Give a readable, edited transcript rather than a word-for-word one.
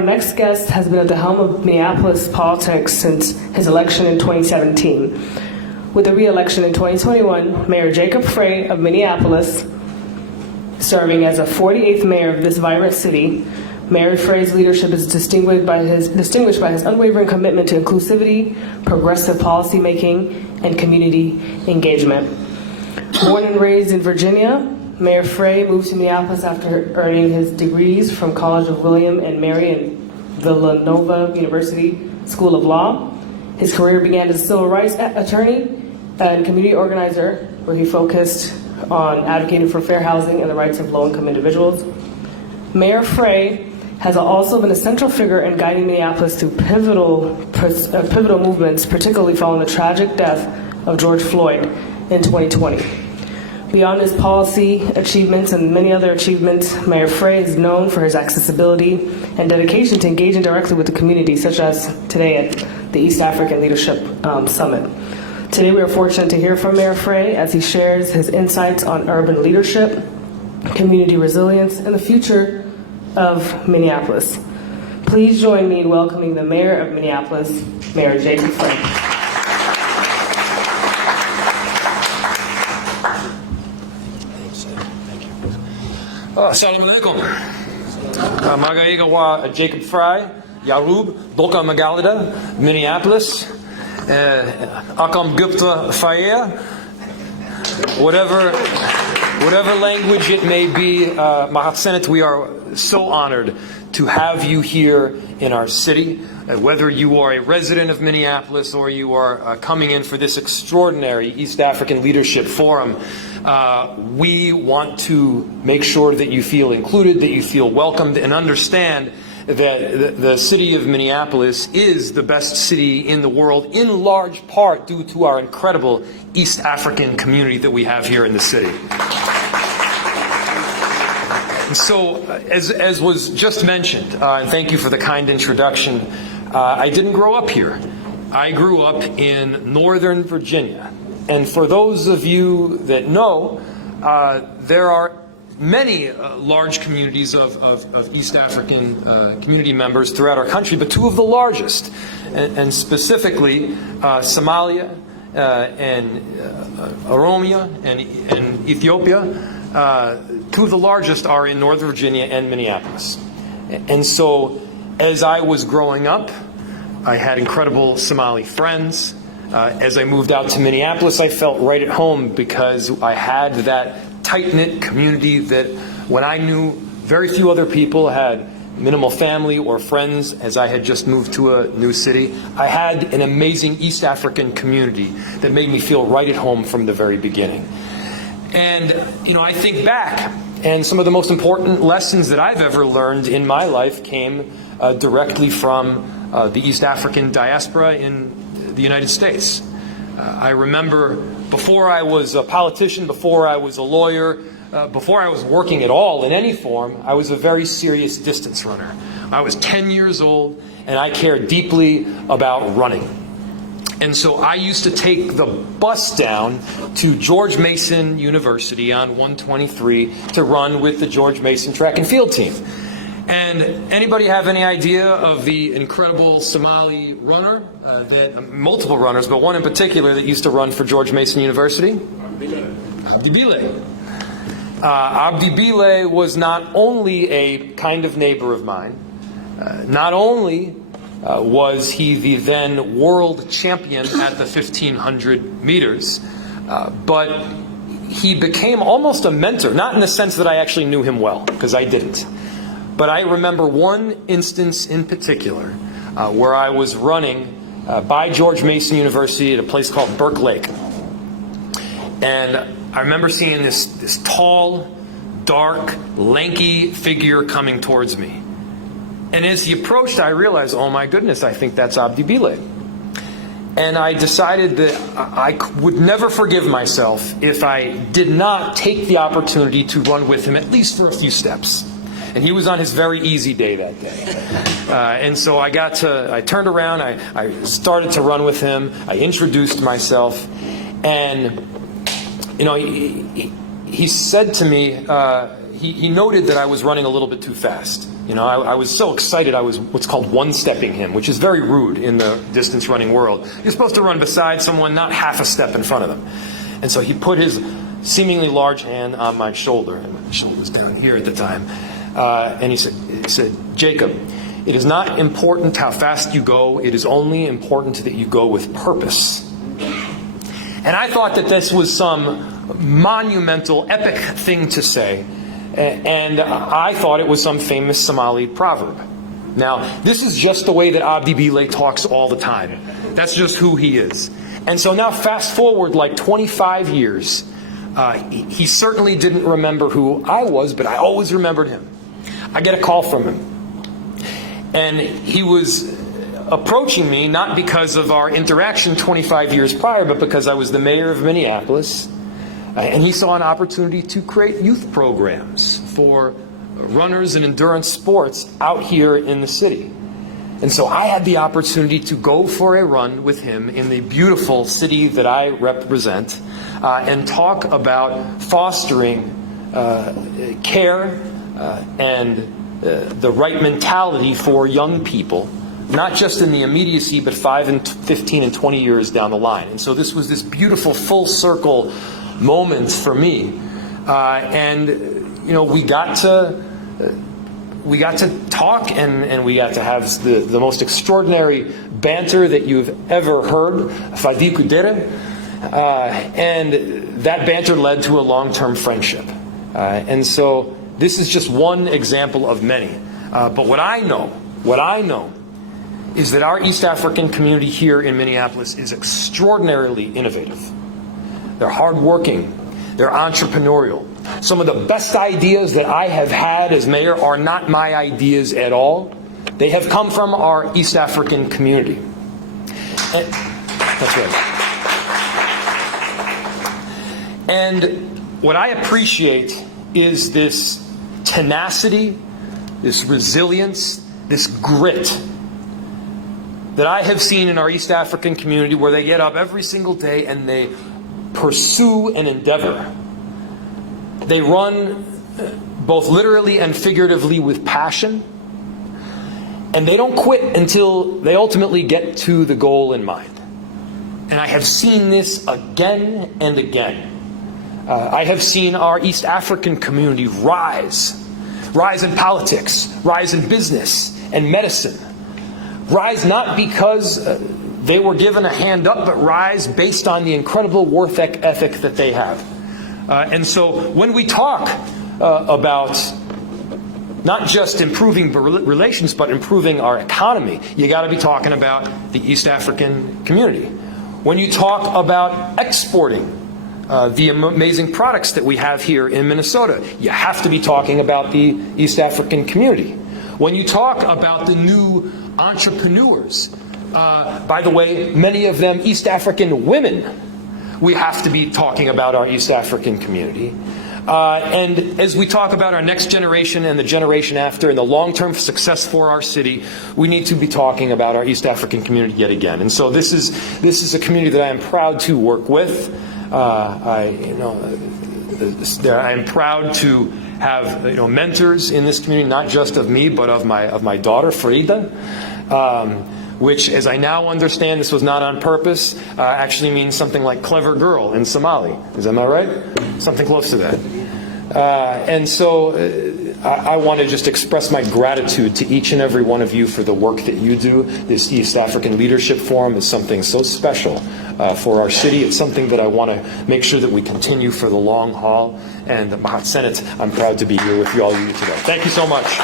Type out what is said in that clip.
Our next guest has been at the helm of Minneapolis politics since his election in 2017. With the re-election in 2021, Mayor Jacob Frey of Minneapolis, serving as a 48th mayor of this vibrant city, Mayor Frey's leadership is distinguished by his unwavering commitment to inclusivity, progressive policymaking, and community engagement. Born and raised in Virginia, Mayor Frey moved to Minneapolis after earning his degrees from College of William and Mary and Villanova University School of Law. His career began as a civil rights attorney and community organizer, where he focused on advocating for fair housing and the rights of low-income individuals. Mayor Frey has also been a central figure in guiding Minneapolis through pivotal movements, particularly following the tragic death of George Floyd in 2020. Beyond his policy achievements and many other achievements, Mayor Frey is known for his accessibility and dedication to engaging directly with the community, such as today at the East African Leadership Summit. Today we are fortunate to hear from Mayor Frey as he shares his insights on urban leadership, community resilience, and the future of Minneapolis. Please join me in welcoming the Mayor of Minneapolis, Mayor Jacob Frey. Assalamu alaikum. Magaiga Jacob Frey, Yarub, Boka Magalida, Minneapolis, Akam Gupta Faye, whatever language it may be, Mahat Senate, we are so honored to have you here in our city. Whether you are a resident of Minneapolis or you are coming in for this extraordinary East African Leadership Forum, we want to make sure that you feel included, that you feel welcomed, and understand that the city of Minneapolis is the best city in the world, in large part due to our incredible East African community that we have here in the city. So, as was just mentioned, and thank you for the kind introduction, I didn't grow up here. I grew up in Northern Virginia. And for those of you that know, there are many large communities of East African community members throughout our country, but two of the largest, and specifically Somalia and Oromia and Ethiopia. Two of the largest are in Northern Virginia and Minneapolis. And so as I was growing up, I had incredible Somali friends. As I moved out to Minneapolis, I felt right at home because I had that tight-knit community that when I knew very few other people had minimal family or friends, as I had just moved to a new city, I had an amazing East African community that made me feel right at home from the very beginning. And, I think back, and some of the most important lessons that I've ever learned in my life came directly from the East African diaspora in the United States. I remember before I was a politician, before I was a lawyer, before I was working at all in any form, I was a very serious distance runner. I was 10 years old, and I cared deeply about running. And so I used to take the bus down to George Mason University on 123 to run with the George Mason track and field team. And anybody have any idea of the incredible Somali runner, multiple runners, but one in particular that used to run for George Mason University? Abdi Bile. Abdi Bile was not only a kind of neighbor of mine, not only was he the then world champion at the 1,500 meters, but he became almost a mentor, not in the sense that I actually knew him well, because I didn't. But I remember one instance in particular where I was running by George Mason University at a place called Burke Lake. And I remember seeing this tall, dark, lanky figure coming towards me. And as he approached, I realized, oh my goodness, I think that's Abdi Bile. And I decided that I would never forgive myself if I did not take the opportunity to run with him, at least for a few steps. And he was on his very easy day that day. And so I turned around, I started to run with him, I introduced myself, and he said to me, he noted that I was running a little bit too fast. You know, I was so excited I was what's called one-stepping him, which is very rude in the distance running world. You're supposed to run beside someone, not half a step in front of them. And so he put his seemingly large hand on my shoulder, and my shoulder was down here at the time, and he said, "Jacob, it is not important how fast you go, it is only important that you go with purpose." And I thought that this was some monumental, epic thing to say, and I thought it was some famous Somali proverb. Now, this is just the way that Abdi Bile talks all the time. That's just who he is. And so now fast forward like 25 years, he certainly didn't remember who I was, but I always remembered him. I get a call from him. And he was approaching me not because of our interaction 25 years prior, but because I was the mayor of Minneapolis. And he saw an opportunity to create youth programs for runners and endurance sports out here in the city. And so I had the opportunity to go for a run with him in the beautiful city that I represent and talk about fostering care and the right mentality for young people, not just in the immediacy, but 5 and 15 and 20 years down the line. And so this was this beautiful full circle moment for me. And, you know, we got to talk and we got to have the most extraordinary banter that you've ever heard. And that banter led to a long-term friendship. And so this is just one example of many. But what I know is that our East African community here in Minneapolis is extraordinarily innovative. They're hardworking. They're entrepreneurial. Some of the best ideas that I have had as mayor are not my ideas at all. They have come from our East African community. That's right. And what I appreciate is this tenacity, this resilience, this grit that I have seen in our East African community, where they get up every single day and they pursue an endeavor. They run both literally and figuratively with passion, and they don't quit until they ultimately get to the goal in mind. And I have seen this again and again. I have seen our East African community rise in politics, rise in business and medicine, rise not because they were given a hand up, but rise based on the incredible work ethic that they have. And so when we talk about not just improving relations, but improving our economy, you got to be talking about the East African community. When you talk about exporting the amazing products that we have here in Minnesota, you have to be talking about the East African community. When you talk about the new entrepreneurs, by the way, many of them East African women, we have to be talking about our East African community. And as we talk about our next generation and the generation after and the long-term success for our city, we need to be talking about our East African community yet again. And so this is a community that I am proud to work with. I am proud to have mentors in this community, not just of me, but of my daughter Freyda, which, as I now understand, this was not on purpose, actually means something like clever girl in Somali. Am I right? Something close to that. And so I want to just express my gratitude to each and every one of you for the work that you do. This East African Leadership Forum is something so special for our city. It's something that I want to make sure that we continue for the long haul. And Mahat Senate, I'm proud to be here with you all today. Thank you so much.